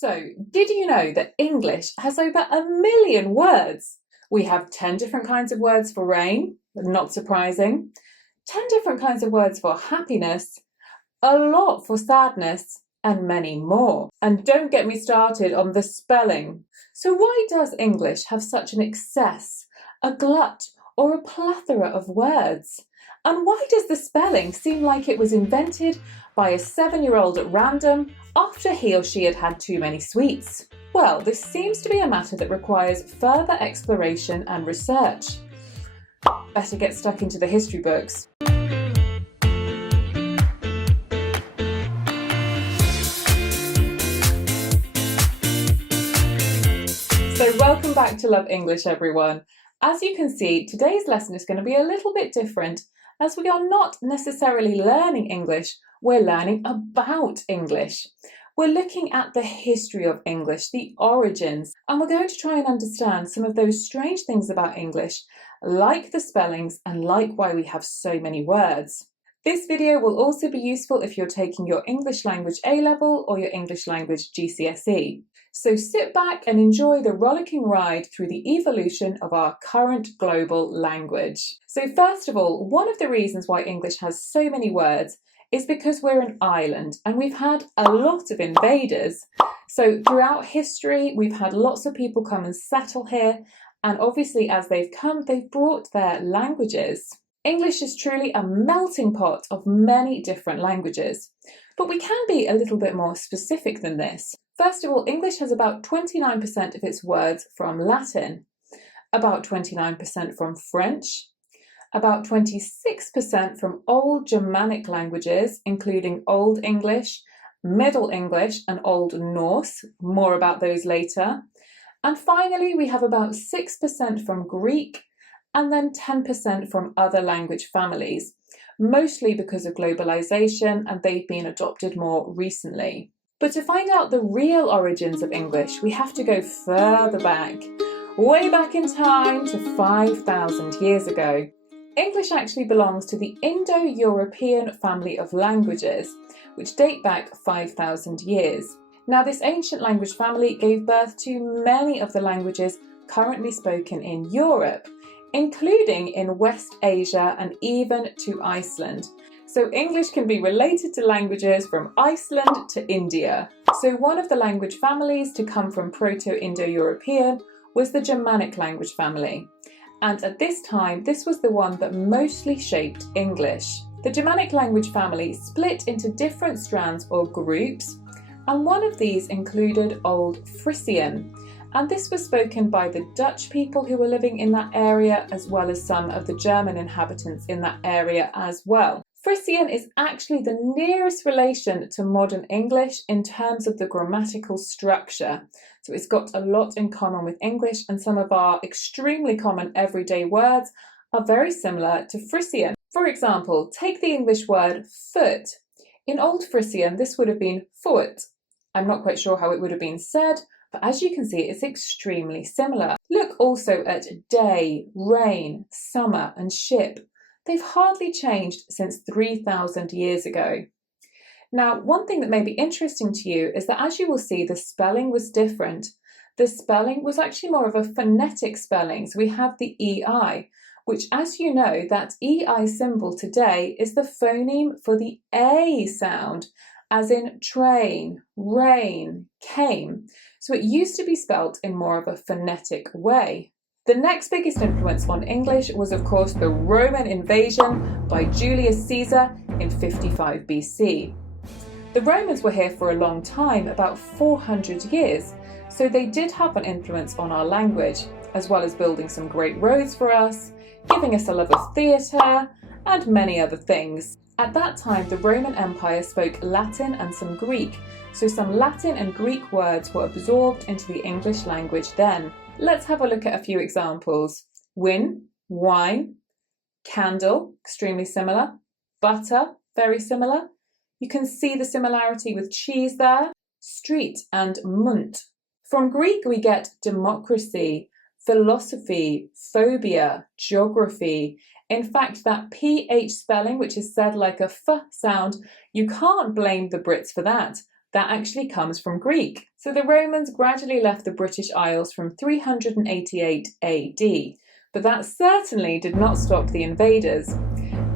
So, did you know that English has over 1 million words? We have 10 different kinds of words for rain, not surprising, 10 different kinds of words for happiness, a lot for sadness, and many more. And don't get me started on the spelling. So why does English have such an excess, a glut, or a plethora of words? And why does the spelling seem like it was invented by a 7-year-old at random after he or she had had too many sweets? Well, this seems to be a matter that requires further exploration and research. Better get stuck into the history books. So welcome back to Love English, everyone. As you can see, today's lesson is going to be a little bit different, as we are not necessarily learning English, we're learning about English. We're looking at the history of English, the origins, and we're going to try and understand some of those strange things about English, like the spellings and like why we have so many words. This video will also be useful if you're taking your English language A-level or your English language GCSE. So sit back and enjoy the rollicking ride through the evolution of our current global language. So first of all, one of the reasons why English has so many words is because we're an island and we've had a lot of invaders. So throughout history, we've had lots of people come and settle here, and obviously as they've come, they've brought their languages. English is truly a melting pot of many different languages, but we can be a little bit more specific than this. First of all, English has about 29% of its words from Latin, about 29% from French, about 26% from Old Germanic languages, including Old English, Middle English, and Old Norse, more about those later. And finally, we have about 6% from Greek, and then 10% from other language families, mostly because of globalization, and they've been adopted more recently. But to find out the real origins of English, we have to go further back, way back in time to 5,000 years ago. English actually belongs to the Indo-European family of languages, which date back 5,000 years. Now, this ancient language family gave birth to many of the languages currently spoken in Europe, including in West Asia and even to Iceland. So English can be related to languages from Iceland to India. So one of the language families to come from Proto-Indo-European was the Germanic language family. And at this time, this was the one that mostly shaped English. The Germanic language family split into different strands or groups, and one of these included Old Frisian. And this was spoken by the Dutch people who were living in that area, as well as some of the German inhabitants in that area as well. Frisian is actually the nearest relation to modern English in terms of the grammatical structure. So it's got a lot in common with English, and some of our extremely common everyday words are very similar to Frisian. For example, take the English word foot. In Old Frisian, this would have been foot. I'm not quite sure how it would have been said, but as you can see, it's extremely similar. Look also at day, rain, summer, and ship. They've hardly changed since 3,000 years ago. Now, one thing that may be interesting to you is that, as you will see, the spelling was different. The spelling was actually more of a phonetic spelling. So we have the EI, which, as you know, that EI symbol today is the phoneme for the A sound, as in train, rain, came. So it used to be spelt in more of a phonetic way. The next biggest influence on English was, of course, the Roman invasion by Julius Caesar in 55 BC. The Romans were here for a long time, about 400 years, so they did have an influence on our language, as well as building some great roads for us, giving us a love of theatre, and many other things. At that time, the Roman Empire spoke Latin and some Greek, so some Latin and Greek words were absorbed into the English language then. Let's have a look at a few examples. Win, wine, candle, extremely similar, butter, very similar. You can see the similarity with cheese there, street and munt. From Greek we get democracy, philosophy, phobia, geography. In fact, that PH spelling, which is said like a F sound, you can't blame the Brits for that. That actually comes from Greek. So the Romans gradually left the British Isles from 388 AD, but that certainly did not stop the invaders.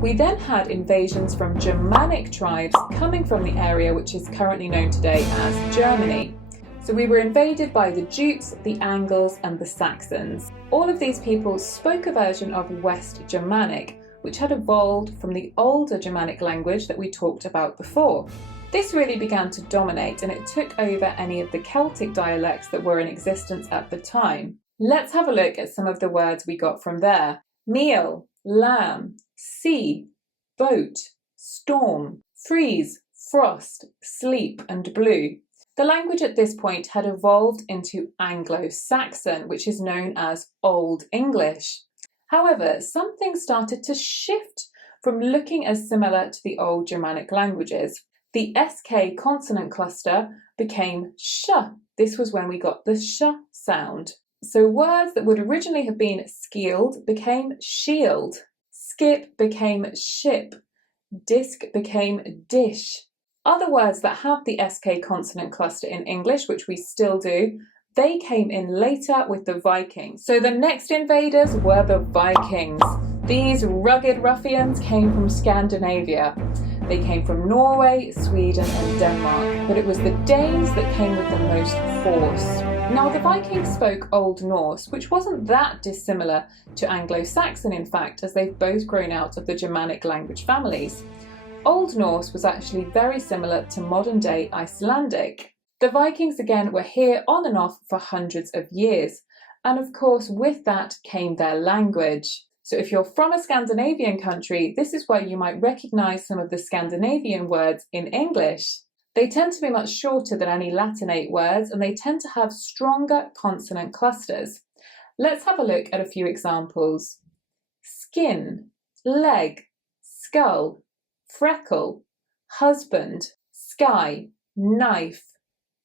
We then had invasions from Germanic tribes coming from the area which is currently known today as Germany. So we were invaded by the Jutes, the Angles and the Saxons. All of these people spoke a version of West Germanic, which had evolved from the older Germanic language that we talked about before. This really began to dominate and it took over any of the Celtic dialects that were in existence at the time. Let's have a look at some of the words we got from there. Meal, lamb, sea, boat, storm, freeze, frost, sleep and blue. The language at this point had evolved into Anglo-Saxon, which is known as Old English. However, something started to shift from looking as similar to the old Germanic languages. The SK consonant cluster became sh. This was when we got the sh sound. So words that would originally have been skeeled became shield. Skip became ship. Disc became dish. Other words that have the SK consonant cluster in English, which we still do, they came in later with the Vikings. So the next invaders were the Vikings. These rugged ruffians came from Scandinavia. They came from Norway, Sweden and Denmark, but it was the Danes that came with the most force. Now the Vikings spoke Old Norse, which wasn't that dissimilar to Anglo-Saxon in fact, as they've both grown out of the Germanic language families. Old Norse was actually very similar to modern day Icelandic. The Vikings again were here on and off for hundreds of years, and of course with that came their language. So if you're from a Scandinavian country, this is where you might recognise some of the Scandinavian words in English. They tend to be much shorter than any Latinate words and they tend to have stronger consonant clusters. Let's have a look at a few examples. Skin, leg, skull, freckle, husband, sky, knife,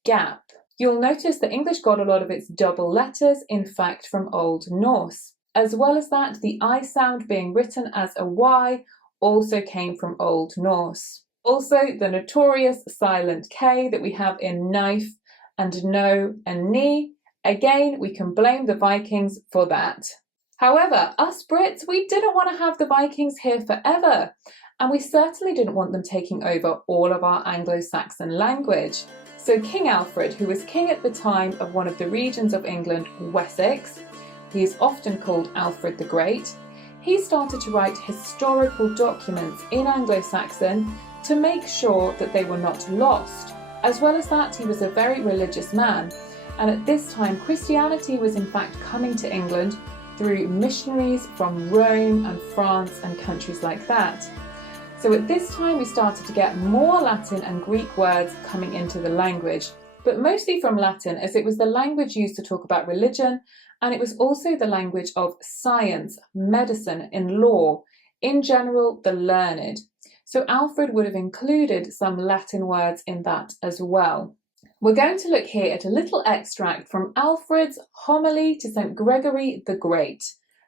gap. You'll notice that English got a lot of its double letters, in fact, from Old Norse. As well as that, the I sound being written as a Y also came from Old Norse. Also, the notorious silent K that we have in knife and no and knee, again, we can blame the Vikings for that. However, us Brits, we didn't want to have the Vikings here forever, and we certainly didn't want them taking over all of our Anglo-Saxon language. So King Alfred, who was king at the time of one of the regions of England, Wessex, he is often called Alfred the Great, he started to write historical documents in Anglo-Saxon to make sure that they were not lost. As well as that, he was a very religious man, and at this time Christianity was in fact coming to England through missionaries from Rome and France and countries like that. So at this time we started to get more Latin and Greek words coming into the language, but mostly from Latin as it was the language used to talk about religion, and it was also the language of science, medicine, and law, in general the learned. So Alfred would have included some Latin words in that as well. We're going to look here at a little extract from Alfred's homily to St. Gregory the Great.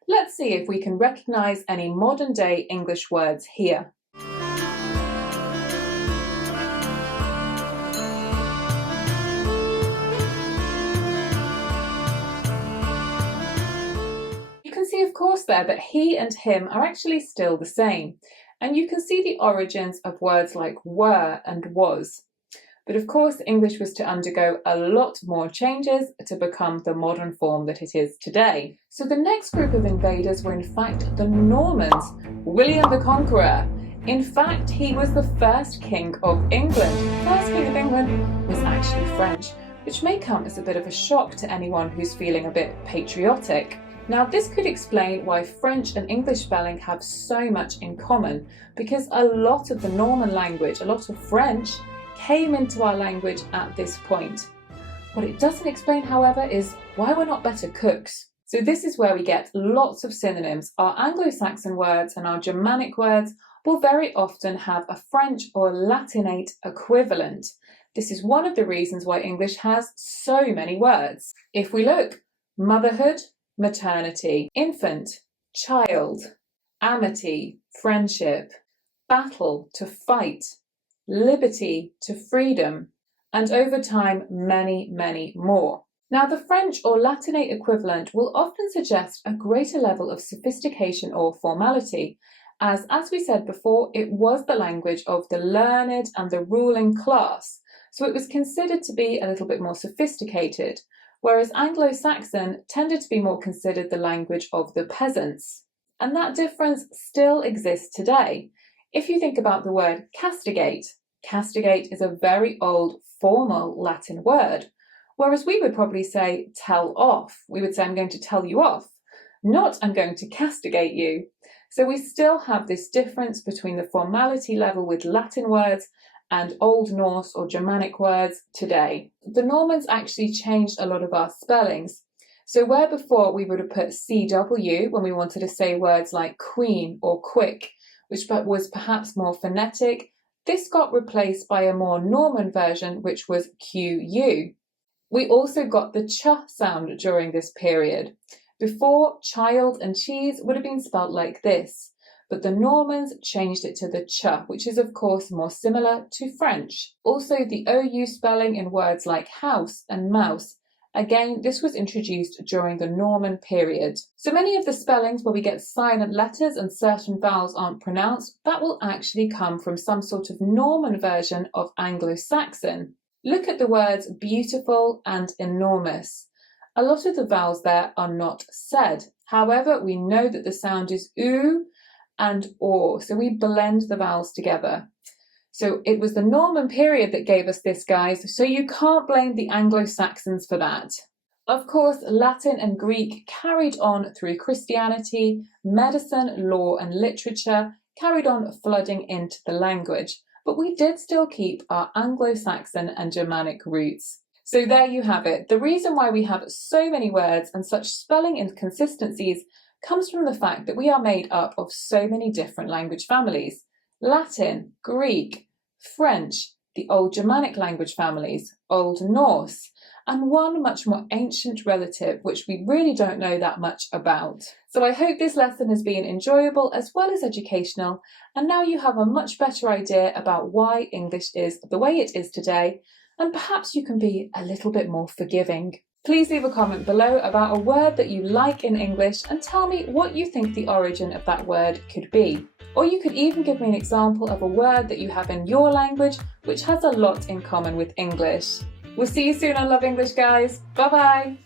Let's see if we can recognise any modern day English words here. See, of course, there that he and him are actually still the same, and you can see the origins of words like were and was. But of course, English was to undergo a lot more changes to become the modern form that it is today. So the next group of invaders were in fact the Normans, William the Conqueror. In fact, he was the first king of England. The first king of England was actually French, which may come as a bit of a shock to anyone who's feeling a bit patriotic. Now this could explain why French and English spelling have so much in common, because a lot of the Norman language, a lot of French, came into our language at this point. What it doesn't explain, however, is why we're not better cooks. So this is where we get lots of synonyms. Our Anglo-Saxon words and our Germanic words will very often have a French or Latinate equivalent. This is one of the reasons why English has so many words. If we look, motherhood, maternity, infant, child, amity, friendship, battle, to fight, liberty, to freedom, and over time, many, many more. Now, the French or Latinate equivalent will often suggest a greater level of sophistication or formality, as we said before, it was the language of the learned and the ruling class, so it was considered to be a little bit more sophisticated, whereas Anglo-Saxon tended to be more considered the language of the peasants. And that difference still exists today. If you think about the word castigate, castigate is a very old formal Latin word, whereas we would probably say tell off. We would say I'm going to tell you off, not I'm going to castigate you. So we still have this difference between the formality level with Latin words and Old Norse or Germanic words today. The Normans actually changed a lot of our spellings. So where before we would have put CW when we wanted to say words like queen or quick, which was perhaps more phonetic, this got replaced by a more Norman version, which was QU. We also got the ch sound during this period. Before, child and cheese would have been spelt like this, but the Normans changed it to the ch, which is of course more similar to French. Also, the OU spelling in words like house and mouse. Again, this was introduced during the Norman period. So many of the spellings where we get silent letters and certain vowels aren't pronounced, that will actually come from some sort of Norman version of Anglo-Saxon. Look at the words beautiful and enormous. A lot of the vowels there are not said. However, we know that the sound is oo and or, so we blend the vowels together. So it was the Norman period that gave us this, guys, so you can't blame the Anglo-Saxons for that. Of course, Latin and Greek carried on through Christianity, medicine, law and literature, carried on flooding into the language, but we did still keep our Anglo-Saxon and Germanic roots. So there you have it. The reason why we have so many words and such spelling inconsistencies comes from the fact that we are made up of so many different language families. Latin, Greek, French, the Old Germanic language families, Old Norse, and one much more ancient relative which we really don't know that much about. So I hope this lesson has been enjoyable as well as educational, and now you have a much better idea about why English is the way it is today, and perhaps you can be a little bit more forgiving. Please leave a comment below about a word that you like in English and tell me what you think the origin of that word could be. Or you could even give me an example of a word that you have in your language which has a lot in common with English. We'll see you soon on Love English, guys. Bye bye.